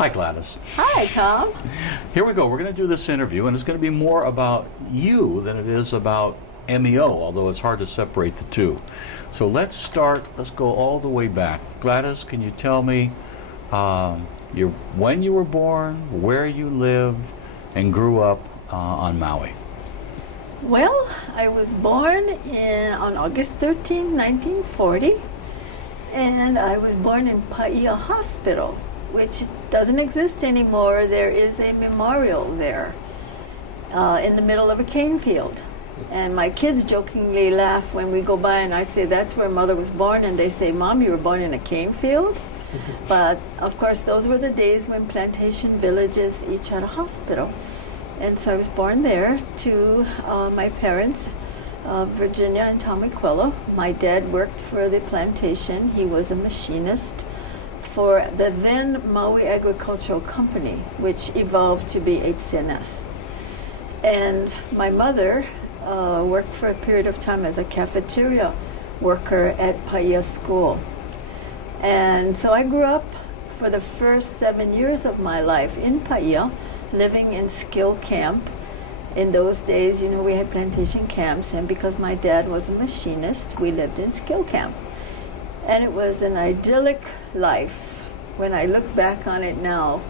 Hi, Gladys. Hi, Tom. Here we go. We're going to do this interview, and it's going to be more about you than it is about MEO, although it's hard to separate the two. So let's go all the way back. Gladys, can you tell me when you were born, where you lived, and grew up on Maui? Well, I was born on August 13, 1940, and I was born in Paia Hospital, which doesn't exist anymore. There is a memorial there in the middle of a cane field. And my kids jokingly laugh when we go by and I say, that's where Mother was born, and they say, Mom, you were born in a cane field? But of course, those were the days when plantation villages each had a hospital. And so I was born there to my parents, Virginia and Tommy Quello. My dad worked for the plantation. He was a machinist for the then Maui Agricultural Company, which evolved to be HCNS. And my mother worked for a period of time as a cafeteria worker at Paia School. And so I grew up for the first 7 years of my life in Paia, living in skill camp. In those days, you know, we had plantation camps, and because my dad was a machinist, we lived in skill camp. And it was an idyllic life when I look back on it now.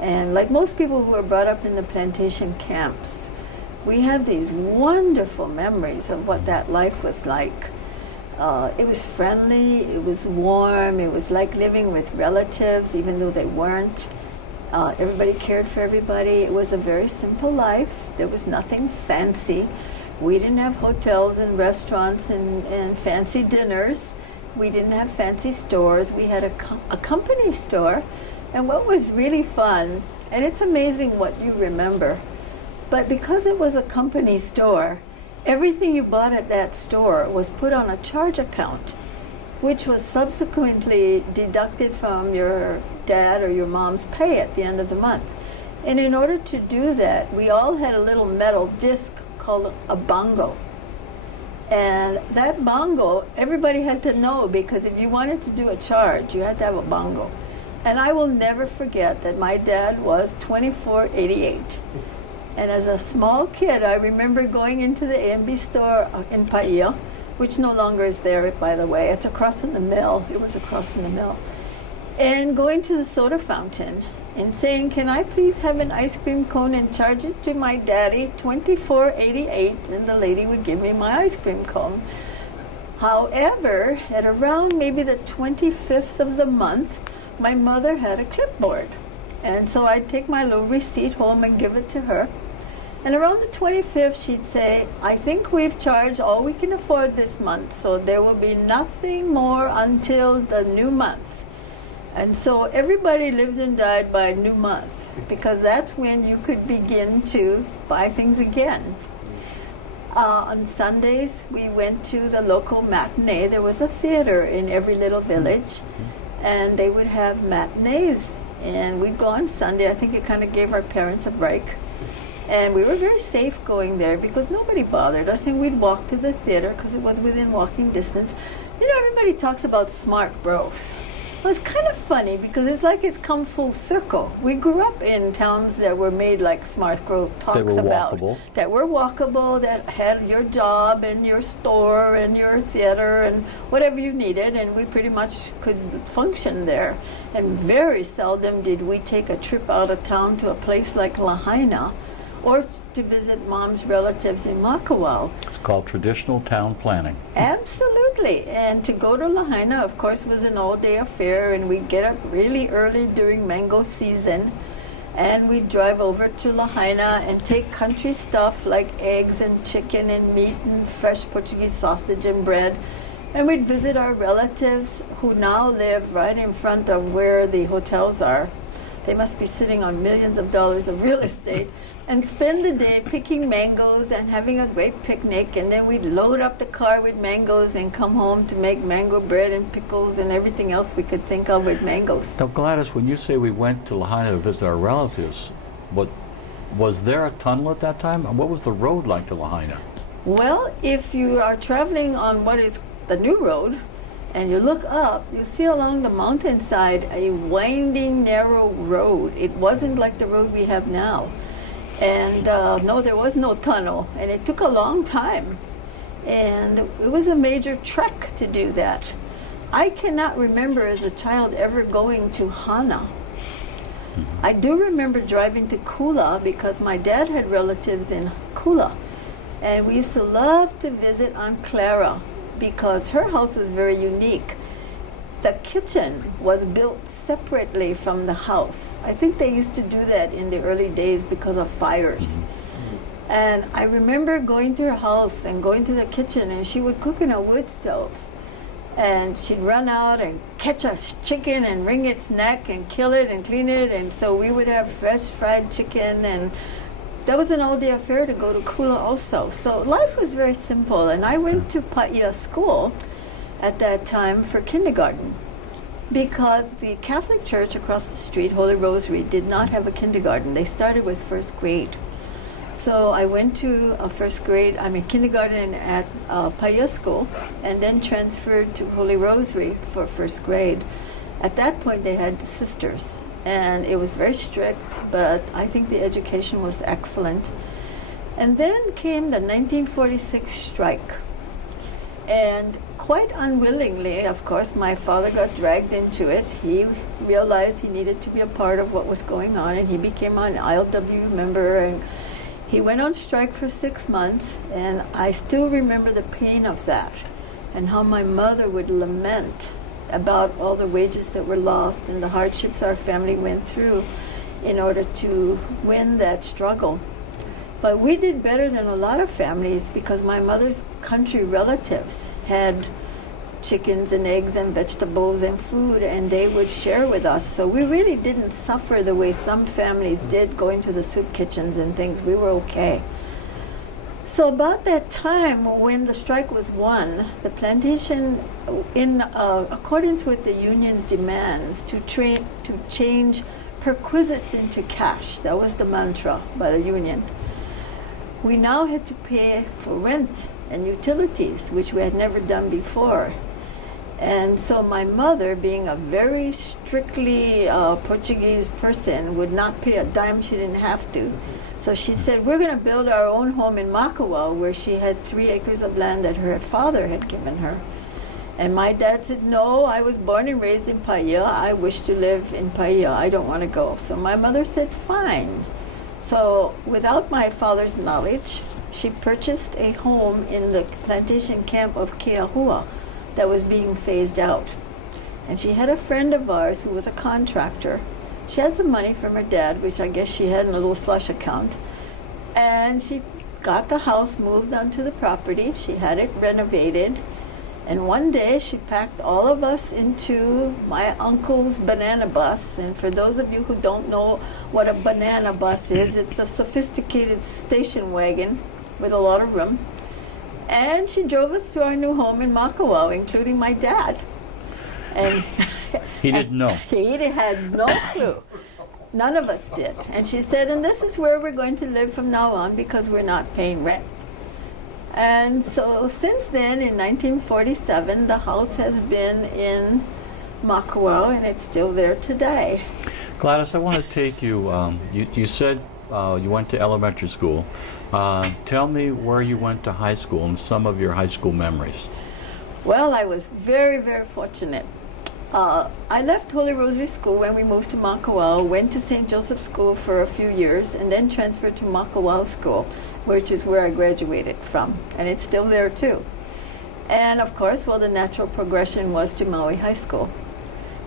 And like most people who were brought up in the plantation camps, we have these wonderful memories of what that life was like. It was friendly, it was warm, it was like living with relatives, even though they weren't. Everybody cared for everybody. It was a very simple life. There was nothing fancy. We didn't have hotels and restaurants and fancy dinners. We didn't have fancy stores. We had a company store. And what was really fun, and it's amazing what you remember, but because it was a company store, everything you bought at that store was put on a charge account, which was subsequently deducted from your dad or your mom's pay at the end of the month. And in order to do that, we all had a little metal disc called a bongo. And that bongo, everybody had to know, because if you wanted to do a charge, you had to have a bongo. And I will never forget that my dad was 2488. And as a small kid, I remember going into the A&B store in Paia, which no longer is there, by the way. It's across from the mill. It was across from the mill. And going to the soda fountain and saying, can I please have an ice cream cone and charge it to my daddy, $24.88, and the lady would give me my ice cream cone. However, at around maybe the 25th of the month, my mother had a clipboard. And so I'd take my little receipt home and give it to her. And around the 25th, she'd say, I think we've charged all we can afford this month, so there will be nothing more until the new month. And so everybody lived and died by new month, because that's when you could begin to buy things again. On Sundays, we went to the local matinee. There was a theater in every little village, and they would have matinees. And we'd go on Sunday. I think it kind of gave our parents a break. And we were very safe going there because nobody bothered us, and we'd walk to the theater because it was within walking distance. You know, everybody talks about smart bros. Well, it's kind of funny because it's like it's come full circle. We grew up in towns that were made like Smart Bro talks about. Walkable. That were walkable, that had your job and your store and your theater and whatever you needed, and we pretty much could function there. And very seldom did we take a trip out of town to a place like Lahaina or to visit Mom's relatives in Makawao. It's called traditional town planning. Absolutely. And to go to Lahaina, of course, was an all-day affair, and we'd get up really early during mango season, and we'd drive over to Lahaina and take country stuff like eggs and chicken and meat and fresh Portuguese sausage and bread. And we'd visit our relatives who now live right in front of where the hotels are. They must be sitting on millions of dollars of real estate, and spend the day picking mangoes and having a great picnic, and then we'd load up the car with mangoes and come home to make mango bread and pickles and everything else we could think of with mangoes. Now, Gladys, when you say we went to Lahaina to visit our relatives, was there a tunnel at that time? What was the road like to Lahaina? Well, if you are traveling on what is the new road, and you look up, you see along the mountainside a winding, narrow road. It wasn't like the road we have now. And no, there was no tunnel, and it took a long time. And it was a major trek to do that. I cannot remember as a child ever going to Hana. I do remember driving to Kula because my dad had relatives in Kula. And we used to love to visit Aunt Clara because her house was very unique. The kitchen was built separately from the house. I think they used to do that in the early days because of fires. And I remember going to her house and going to the kitchen, and she would cook in a wood stove. And she'd run out and catch a chicken and wring its neck and kill it and clean it. And so we would have fresh fried chicken, and that was an all-day affair to go to Kula also. So life was very simple. And I went to Paia school at that time for kindergarten because the Catholic church across the street, Holy Rosary, did not have a kindergarten. They started with first grade. So I went to a kindergarten at Paia school, and then transferred to Holy Rosary for first grade. At that point, they had sisters, and it was very strict, but I think the education was excellent. And then came the 1946 strike. And quite unwillingly, of course, my father got dragged into it. He realized he needed to be a part of what was going on, and he became an ILW member, and he went on strike for 6 months, and I still remember the pain of that and how my mother would lament about all the wages that were lost and the hardships our family went through in order to win that struggle. But we did better than a lot of families because my mother's country relatives had chickens and eggs and vegetables and food, and they would share with us. So we really didn't suffer the way some families did going to the soup kitchens and things. We were okay. So about that time when the strike was won, the plantation, in accordance with the union's demands to change perquisites into cash, that was the mantra by the union, we now had to pay for rent and utilities, which we had never done before. And so my mother, being a very strictly Portuguese person, would not pay a dime she didn't have to. So she said, we're going to build our own home in Makawa, where she had 3 acres of land that her father had given her. And my dad said, no, I was born and raised in Paia. I wish to live in Paia. I don't want to go. So my mother said, fine. So without my father's knowledge, she purchased a home in the plantation camp of Keahua that was being phased out. And she had a friend of ours who was a contractor. She had some money from her dad, which I guess she had in a little slush account. And she got the house moved onto the property. She had it renovated. And one day she packed all of us into my uncle's banana bus. And for those of you who don't know what a banana bus is, it's a sophisticated station wagon with a lot of room. And she drove us to our new home in Makawa, including my dad. And he didn't know. He had no clue. None of us did. And she said, and this is where we're going to live from now on because we're not paying rent. And so since then, in 1947, the house has been in Makawa, and it's still there today. Gladys, I want to take you, you said you went to elementary school. Tell me where you went to high school and some of your high school memories. Well, I was very, very fortunate. I left Holy Rosary School when we moved to Makawa, went to St. Joseph's School for a few years, and then transferred to Makawa School, which is where I graduated from, and it's still there too. And of course, well, the natural progression was to Maui High School.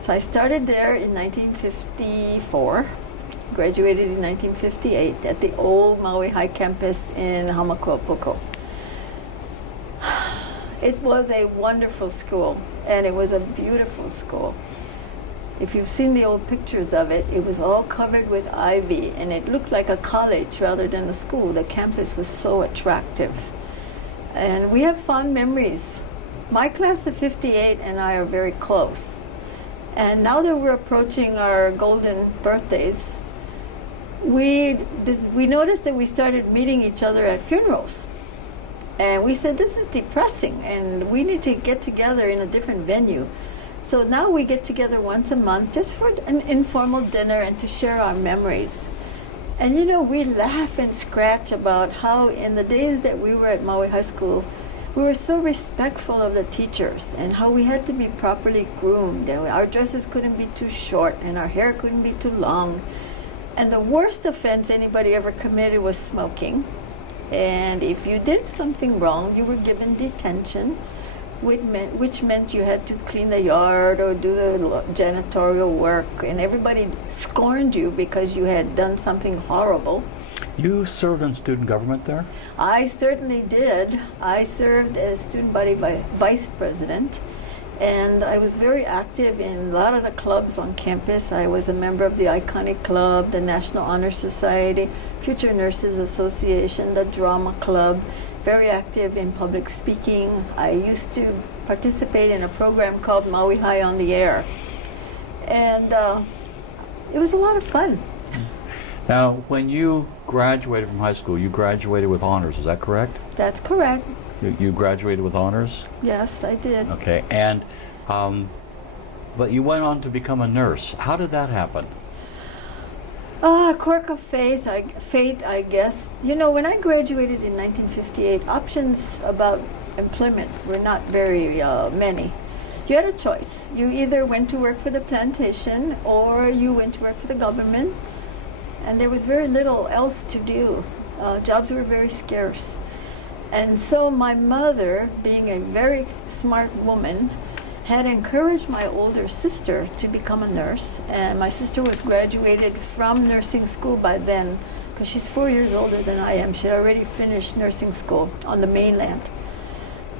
So I started there in 1954, graduated in 1958 at the old Maui High campus in Hamakuapuko. It was a wonderful school, and it was a beautiful school. If you've seen the old pictures of it, it was all covered with ivy, and it looked like a college rather than a school. The campus was so attractive. And we have fond memories. My class of 58 and I are very close. And now that we're approaching our golden birthdays, we noticed that we started meeting each other at funerals. And we said, this is depressing, and we need to get together in a different venue. So now we get together once a month just for an informal dinner and to share our memories. And you know, we laugh and scratch about how in the days that we were at Maui High School, we were so respectful of the teachers and how we had to be properly groomed, and our dresses couldn't be too short and our hair couldn't be too long. And the worst offense anybody ever committed was smoking. And if you did something wrong, you were given detention, which meant you had to clean the yard or do the janitorial work, and everybody scorned you because you had done something horrible. You served in student government there? I certainly did. I served as student body vice president, and I was very active in a lot of the clubs on campus. I was a member of the Iconic Club, the National Honor Society, Future Nurses Association, the Drama Club, very active in public speaking. I used to participate in a program called Maui High on the Air, and it was a lot of fun. Now, when you graduated from high school, you graduated with honors, is that correct? That's correct. You graduated with honors? Yes, I did. Okay, and but you went on to become a nurse. How did that happen? A quirk of fate, I guess. You know, when I graduated in 1958, options about employment were not very many. You had a choice. You either went to work for the plantation or you went to work for the government, and there was very little else to do. Jobs were very scarce. And so my mother, being a very smart woman, had encouraged my older sister to become a nurse. And my sister was graduated from nursing school by then, because she's 4 years older than I am. She had already finished nursing school on the mainland.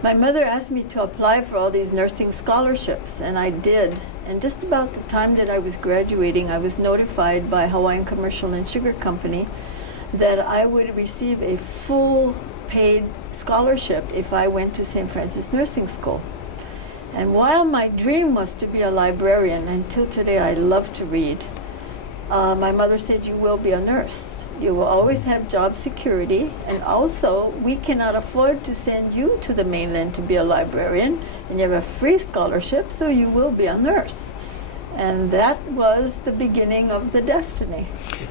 My mother asked me to apply for all these nursing scholarships, and I did. And just about the time that I was graduating, I was notified by Hawaiian Commercial and Sugar Company that I would receive a full paid scholarship if I went to St. Francis Nursing School. And while my dream was to be a librarian, until today I love to read, my mother said, you will be a nurse. You will always have job security, and also we cannot afford to send you to the mainland to be a librarian, and you have a free scholarship, so you will be a nurse. And that was the beginning of the destiny.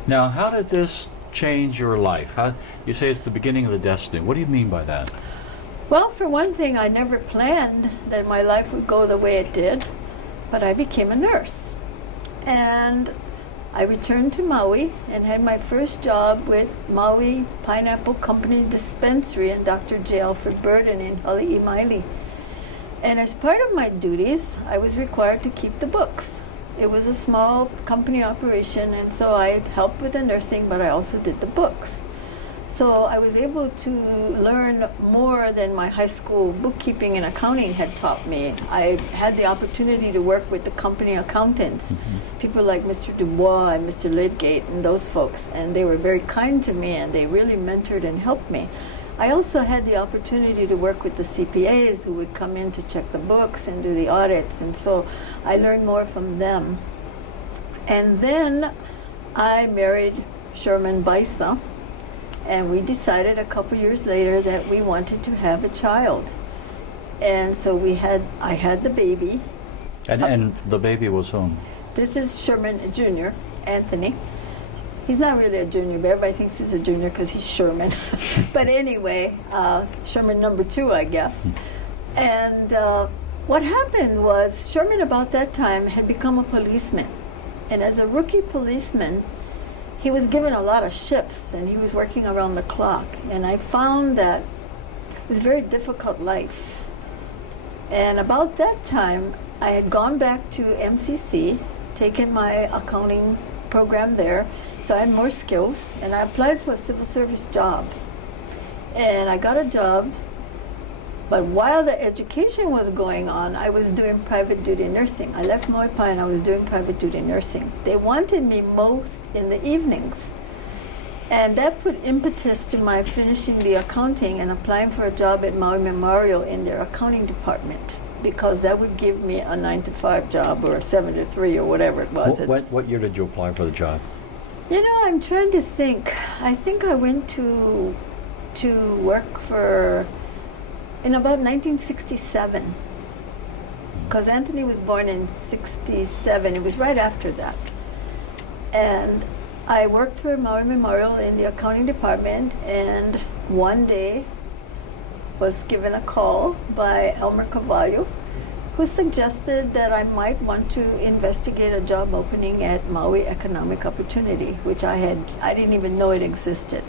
Now, how did this change your life? You say it's the beginning of the destiny. What do you mean by that? Well, for one thing, I never planned that my life would go the way it did, but I became a nurse. And I returned to Maui and had my first job with Maui Pineapple Company Dispensary and Dr. J. Alfred Burden in Hali'imaile. And as part of my duties, I was required to keep the books. It was a small company operation, and so I helped with the nursing, but I also did the books. So I was able to learn more than my high school bookkeeping and accounting had taught me. I had the opportunity to work with the company accountants, people like Mr. Dubois and Mr. Lydgate and those folks, and they were very kind to me, and they really mentored and helped me. I also had the opportunity to work with the CPAs who would come in to check the books and do the audits, and so I learned more from them. And then I married Sherman Baisa, and we decided a couple years later that we wanted to have a child. And so I had the baby. And the baby was whom? This is Sherman Jr., Anthony. He's not really a junior, but everybody thinks he's a junior because he's Sherman. But anyway, Sherman number 2, I guess. And what happened was Sherman about that time had become a policeman. And as a rookie policeman, he was given a lot of shifts and he was working around the clock. And I found that it was a very difficult life. And about that time, I had gone back to MCC, taken my accounting program there, so I had more skills, and I applied for a civil service job. And I got a job, but while the education was going on, I was doing private duty nursing. I left Moipai and I was doing private duty nursing. They wanted me most in the evenings. And that put impetus to my finishing the accounting and applying for a job at Maui Memorial in their accounting department, because that would give me a 9-to-5 job or a 7-to-3 or whatever it was. What year did you apply for the job? You know, I'm trying to think. I think I went to work for in about 1967, because Anthony was born in 67. It was right after that. And I worked for Maui Memorial in the accounting department, and one day was given a call by Elmer Cavallo, who suggested that I might want to investigate a job opening at Maui Economic Opportunity, which I didn't even know it existed.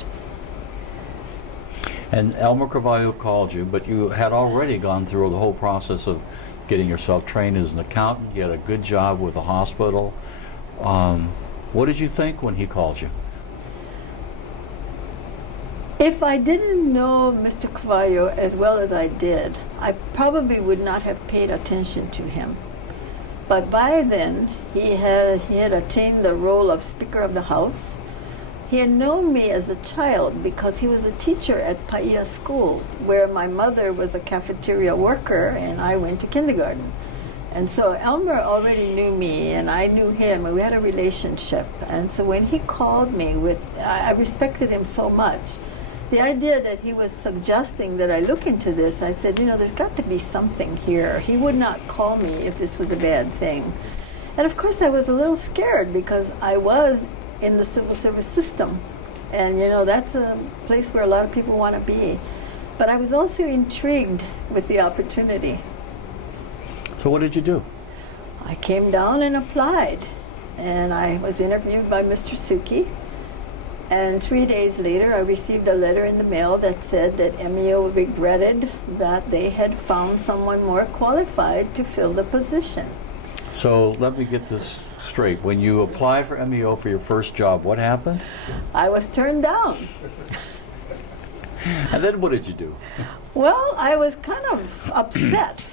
And Elmer Carvalho called you, but you had already gone through the whole process of getting yourself trained as an accountant. You had a good job with the hospital. What did you think when he called you? If I didn't know Mr. Cavallo as well as I did, I probably would not have paid attention to him. But by then, he had attained the role of Speaker of the House. He had known me as a child because he was a teacher at Paia School, where my mother was a cafeteria worker and I went to kindergarten. And so Elmer already knew me and I knew him, and we had a relationship. And so when he called me I respected him so much. The idea that he was suggesting that I look into this, I said, there's got to be something here. He would not call me if this was a bad thing. And of course I was a little scared because I was in the civil service system. And that's a place where a lot of people want to be. But I was also intrigued with the opportunity. So what did you do? I came down and applied. And I was interviewed by Mr. Suki. And 3 days later, I received a letter in the mail that said that MEO regretted that they had found someone more qualified to fill the position. So let me get this straight. When you applied for MEO for your first job, what happened? I was turned down. And then what did you do? Well, I was kind of upset.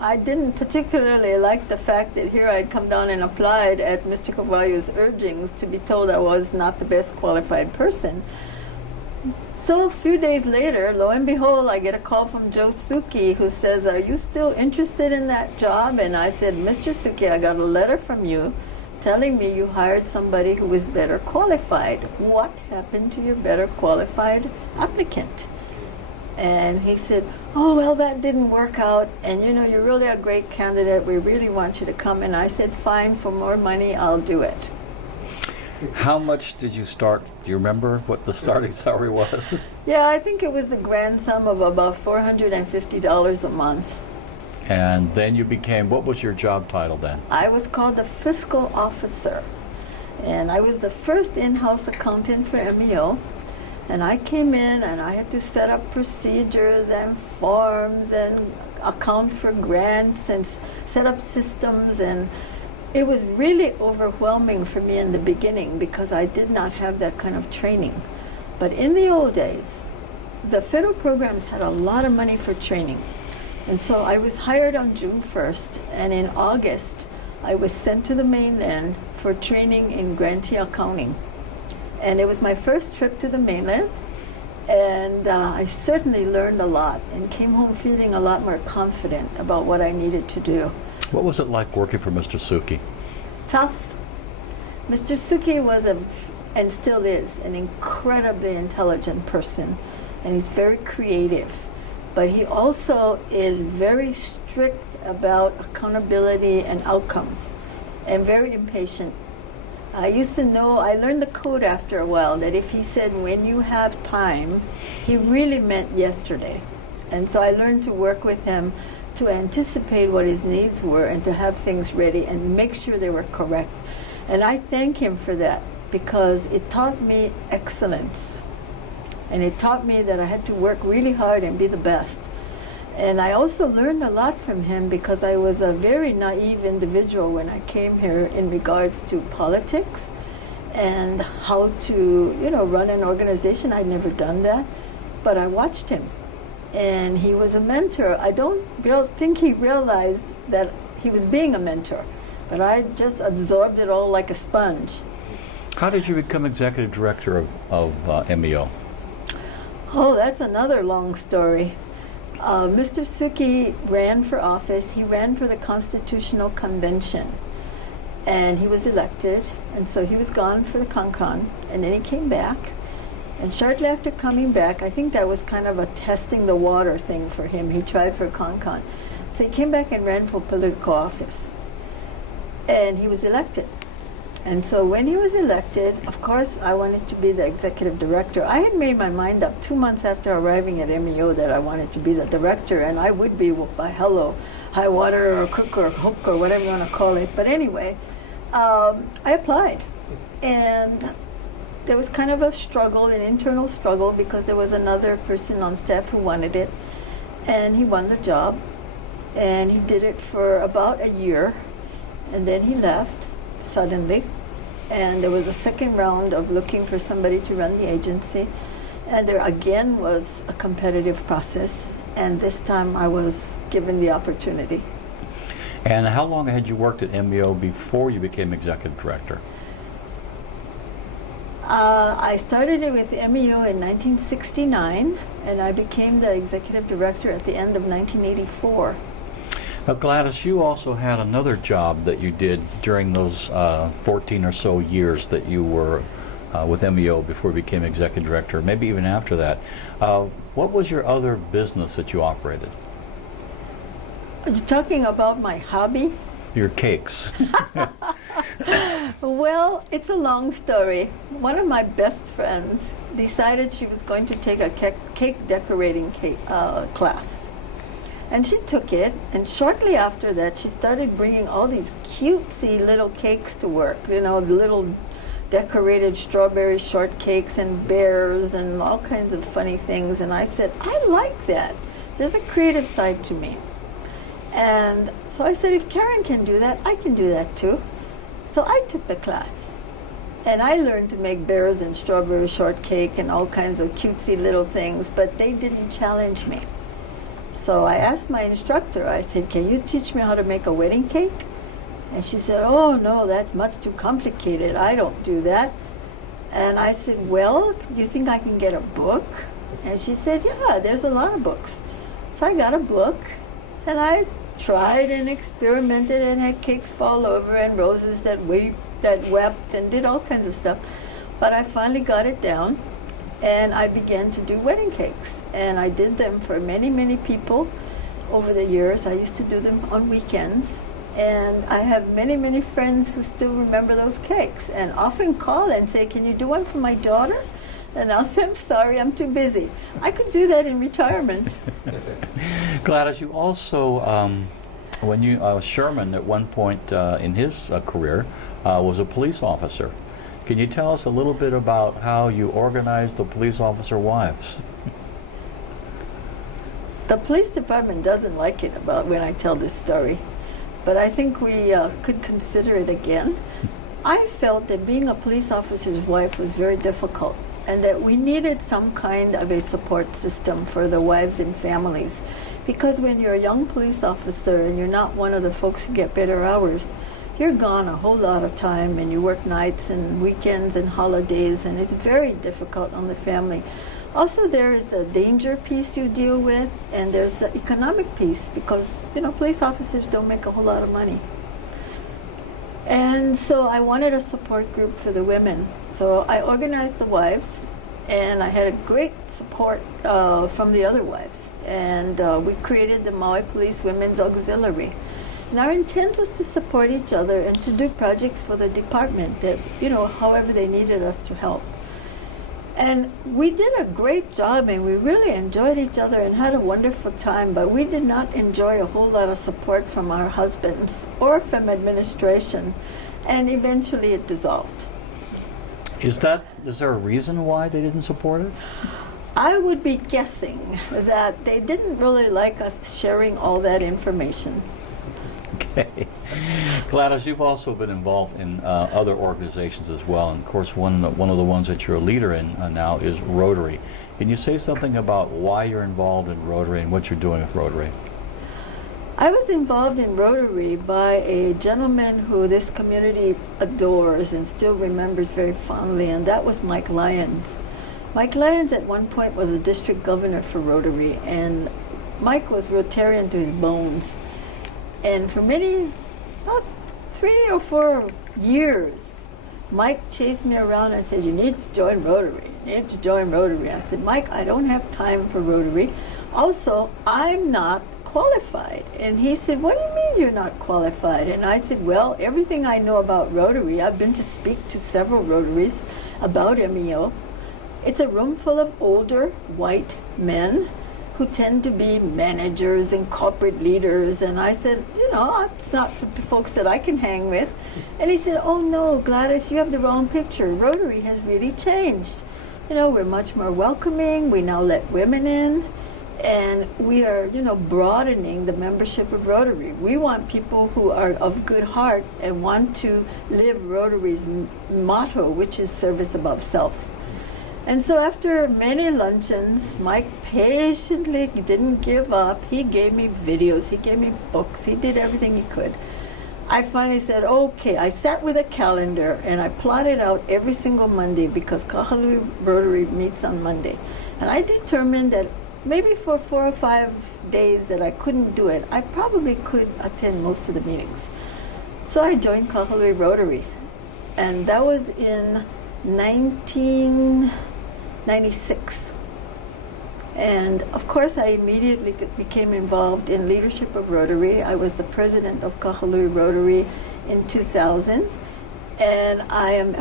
I didn't particularly like the fact that here I'd come down and applied at Mr. Cavallo's urgings to be told I was not the best qualified person. So a few days later, lo and behold, I get a call from Joe Suki, who says, "Are you still interested in that job?" And I said, "Mr. Suki, I got a letter from you telling me you hired somebody who was better qualified. What happened to your better qualified applicant?" And he said, "Oh, well, that didn't work out. And you're really a great candidate. We really want you to come." And I said, "Fine, for more money, I'll do it." How much did you start? Do you remember what the starting salary was? Yeah, I think it was the grand sum of about $450 a month. And then you became, what was your job title then? I was called the fiscal officer. And I was the first in-house accountant for MEO. And I came in and I had to set up procedures and forms and account for grants and set up systems. And it was really overwhelming for me in the beginning because I did not have that kind of training. But in the old days, the federal programs had a lot of money for training. And so I was hired on June 1st, and in August, I was sent to the mainland for training in grantee accounting. And it was my first trip to the mainland, and I certainly learned a lot and came home feeling a lot more confident about what I needed to do. What was it like working for Mr. Suki? Tough. Mr. Suki was and still is, an incredibly intelligent person, and he's very creative. But he also is very strict about accountability and outcomes, and very impatient. I learned the code after a while, that if he said, "when you have time," he really meant yesterday. And so I learned to work with him to anticipate what his needs were and to have things ready and make sure they were correct. And I thank him for that because it taught me excellence. And it taught me that I had to work really hard and be the best. And I also learned a lot from him because I was a very naive individual when I came here in regards to politics and how to, run an organization. I'd never done that, but I watched him. And he was a mentor. I don't think he realized that he was being a mentor, but I just absorbed it all like a sponge. How did you become executive director of MEO? Oh, that's another long story. Mr. Suki ran for office. He ran for the Constitutional Convention, and he was elected. And so he was gone for the CONCON, and then he came back, And shortly after coming back, I think that was kind of a testing the water thing for him. He tried for Concon. So he came back and ran for political office. And he was elected. And so when he was elected, of course, I wanted to be the executive director. I had made my mind up 2 months after arriving at MEO that I wanted to be the director, and I would be by hello, high water or cook or hook or whatever you want to call it. But anyway, I applied. And there was kind of a struggle, an internal struggle, because there was another person on staff who wanted it. And he won the job. And he did it for about a year. And then he left suddenly. And there was a second round of looking for somebody to run the agency. And there again was a competitive process. And this time I was given the opportunity. And how long had you worked at MEO before you became executive director? I started it with MEO in 1969, and I became the executive director at the end of 1984. Now, Gladys, you also had another job that you did during those 14 or so years that you were with MEO before you became executive director, maybe even after that. What was your other business that you operated? Are you talking about my hobby? Your cakes. Well, it's a long story. One of my best friends decided she was going to take a cake decorating class. And she took it, and shortly after that, she started bringing all these cutesy little cakes to work, you know, little decorated strawberry shortcakes and bears and all kinds of funny things. And I said, I like that. There's a creative side to me. And so I said, if Karen can do that, I can do that too. So I took the class. And I learned to make bears and strawberry shortcake and all kinds of cutesy little things, but they didn't challenge me. So I asked my instructor, I said, can you teach me how to make a wedding cake? And she said, oh no, that's much too complicated. I don't do that. And I said, well, do you think I can get a book? And she said, yeah, there's a lot of books. So I got a book, and I tried and experimented and had cakes fall over and roses that wept and did all kinds of stuff. But I finally got it down, and I began to do wedding cakes. And I did them for many, many people over the years. I used to do them on weekends. And I have many, many friends who still remember those cakes and often call and say, can you do one for my daughter? And I'll say, I'm sorry, I'm too busy. I could do that in retirement. Gladys, you also, when you, Sherman at one point in his career was a police officer. Can you tell us a little bit about how you organized the police officer wives? The police department doesn't like it about when I tell this story, but I think we could consider it again. I felt that being a police officer's wife was very difficult, and that we needed some kind of a support system for the wives and families. Because when you're a young police officer and you're not one of the folks who get better hours, you're gone a whole lot of time, and you work nights and weekends and holidays, and it's very difficult on the family. Also, there is the danger piece you deal with, and there's the economic piece, because, you know, police officers don't make a whole lot of money. And so I wanted a support group for the women. So I organized the wives, and I had a great support from the other wives. And we created the Maui Police Women's Auxiliary. And our intent was to support each other and to do projects for the department that, you know, however they needed us to help. And we did a great job, and we really enjoyed each other and had a wonderful time, but we did not enjoy a whole lot of support from our husbands or from administration, and eventually it dissolved. Is there a reason why they didn't support it? I would be guessing that they didn't really like us sharing all that information. Okay. Gladys, you've also been involved in other organizations as well, and of course one of the ones that you're a leader in now is Rotary. Can you say something about why you're involved in Rotary and what you're doing with Rotary? I was involved in Rotary by a gentleman who this community adores and still remembers very fondly, and that was Mike Lyons. Mike Lyons at one point was a district governor for Rotary, and Mike was Rotarian to his bones. And for about 3 or 4 years, Mike chased me around and said, you need to join Rotary. You need to join Rotary. I said, Mike, I don't have time for Rotary. Also, I'm not qualified. And he said, what do you mean you're not qualified? And I said, well, everything I know about Rotary, I've been to speak to several Rotaries about MEO. It's a room full of older white men who tend to be managers and corporate leaders. And I said, it's not for folks that I can hang with. And he said, oh no, Gladys, you have the wrong picture. Rotary has really changed. We're much more welcoming. We now let women in. And we are, broadening the membership of Rotary. We want people who are of good heart and want to live Rotary's motto, which is service above self. And so after many luncheons, Mike patiently didn't give up. He gave me videos, he gave me books, he did everything he could. I finally said, okay. I sat with a calendar and I plotted out every single Monday because Kahalui Rotary meets on Monday. And I determined that maybe for 4 or 5 days that I couldn't do it, I probably could attend most of the meetings. So I joined Kahalui Rotary. And that was in 1996. And of course, I immediately became involved in leadership of Rotary. I was the president of Kahalui Rotary in 2000. And I am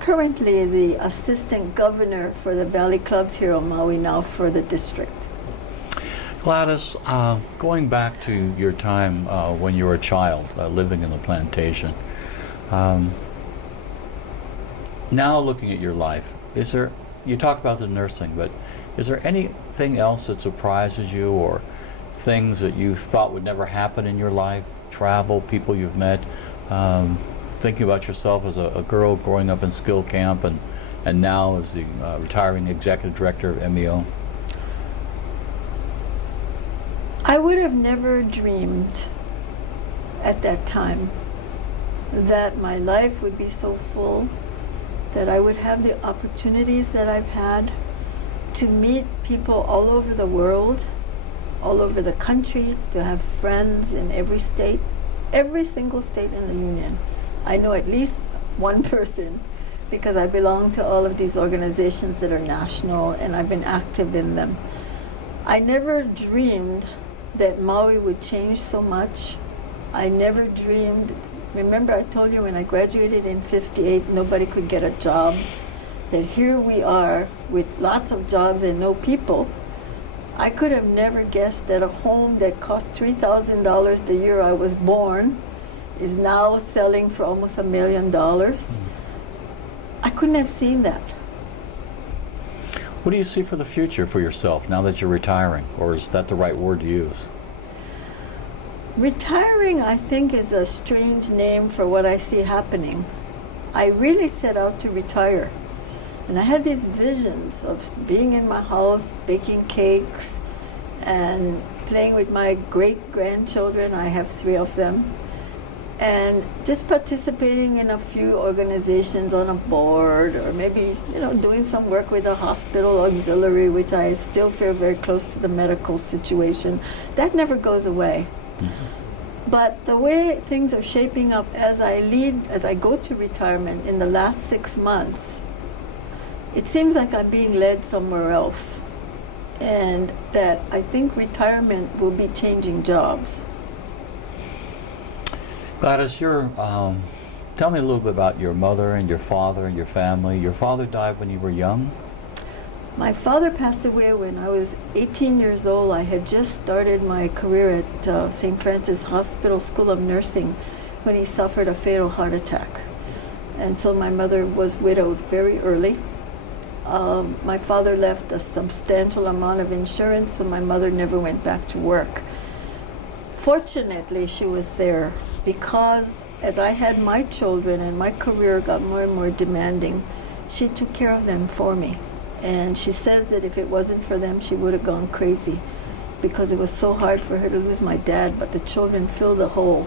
currently the assistant governor for the Valley Clubs here on Maui now for the district. Gladys, going back to your time when you were a child living in the plantation, now looking at your life, you talk about the nursing, but is there anything else that surprises you or things that you thought would never happen in your life? Travel, people you've met, thinking about yourself as a girl growing up in skill camp and now as the retiring executive director of MEO? I would have never dreamed at that time that my life would be so full, that I would have the opportunities that I've had to meet people all over the world, all over the country, to have friends in every state, every single state in the union. I know at least one person because I belong to all of these organizations that are national and I've been active in them. I never dreamed that Maui would change so much. I never dreamed. Remember I told you when I graduated in '58, nobody could get a job, that here we are with lots of jobs and no people. I could have never guessed that a home that cost $3,000 the year I was born is now selling for almost $1 million. I couldn't have seen that. What do you see for the future for yourself now that you're retiring, or is that the right word to use? Retiring, I think, is a strange name for what I see happening. I really set out to retire. And I had these visions of being in my house, baking cakes, and playing with my great-grandchildren. I have 3 of them. And just participating in a few organizations on a board, or maybe, doing some work with a hospital auxiliary, which I still feel very close to the medical situation. That never goes away. Mm-hmm. But the way things are shaping up as I go to retirement in the last 6 months, it seems like I'm being led somewhere else. And that I think retirement will be changing jobs. Gladys, tell me a little bit about your mother and your father and your family. Your father died when you were young? My father passed away when I was 18 years old. I had just started my career at St. Francis Hospital School of Nursing when he suffered a fatal heart attack. And so my mother was widowed very early. My father left a substantial amount of insurance, so my mother never went back to work. Fortunately, she was there because as I had my children and my career got more and more demanding, she took care of them for me. And she says that if it wasn't for them, she would have gone crazy because it was so hard for her to lose my dad, but the children filled the hole.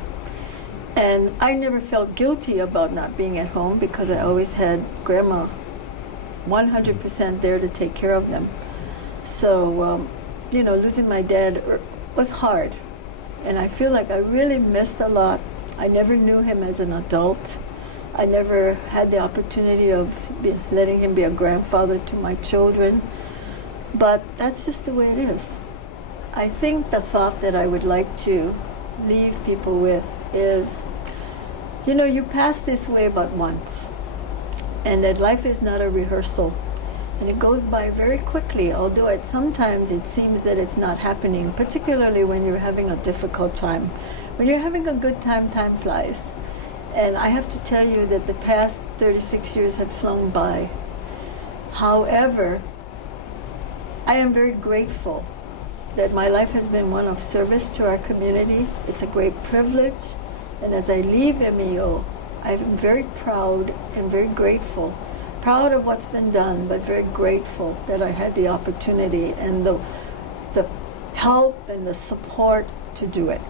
And I never felt guilty about not being at home because I always had Grandma 100% there to take care of them. So, losing my dad was hard. And I feel like I really missed a lot. I never knew him as an adult. I never had the opportunity of letting him be a grandfather to my children, but that's just the way it is. I think the thought that I would like to leave people with is, you pass this way but once, and that life is not a rehearsal, and it goes by very quickly, although sometimes it seems that it's not happening, particularly when you're having a difficult time. When you're having a good time, time flies. And I have to tell you that the past 36 years have flown by. However, I am very grateful that my life has been one of service to our community. It's a great privilege. And as I leave MEO, I'm very proud and very grateful. Proud of what's been done, but very grateful that I had the opportunity and the help and the support to do it.